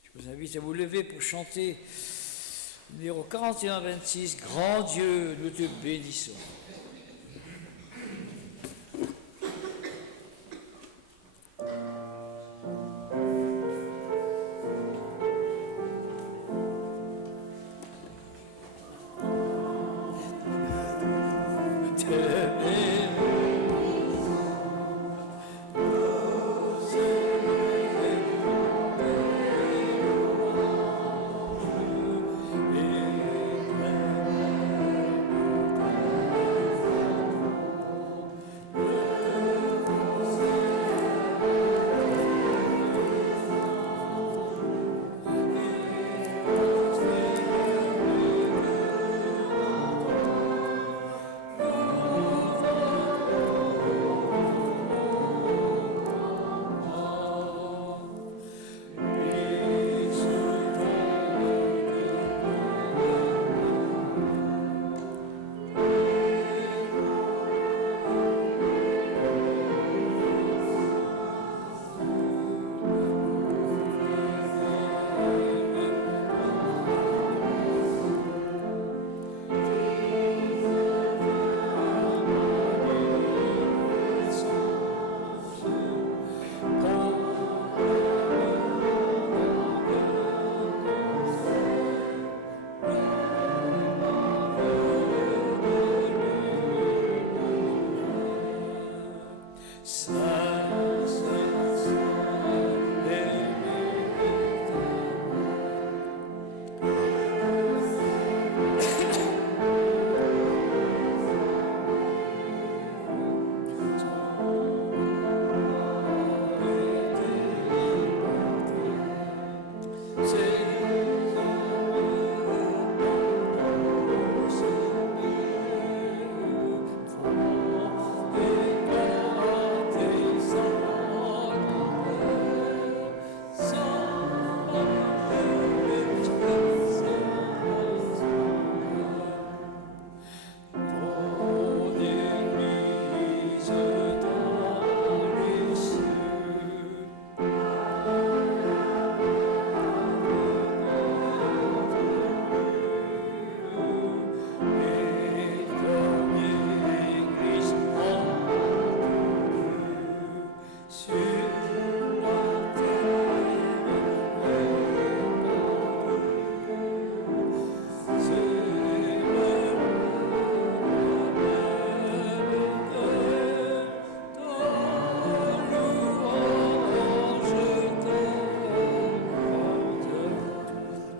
Je vous invite à vous lever pour chanter numéro 41-26, Grand Dieu, nous te bénissons.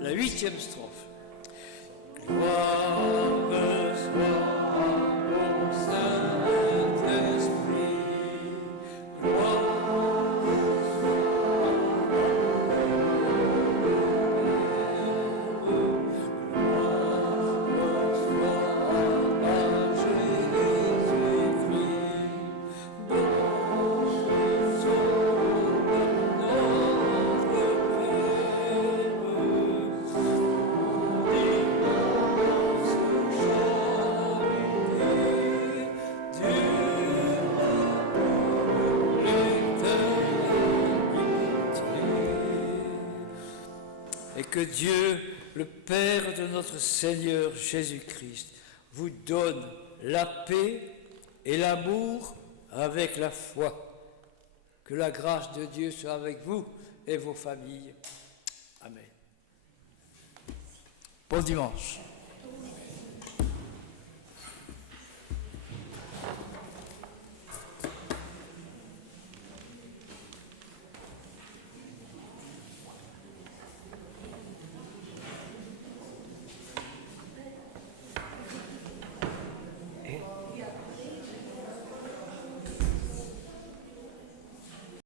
la 8e strophe. Gloire soit au Saint-Esprit, gloire et que Dieu, le Père de notre Seigneur Jésus-Christ, vous donne la paix et l'amour avec la foi. Que la grâce de Dieu soit avec vous et vos familles. Amen. Bon dimanche.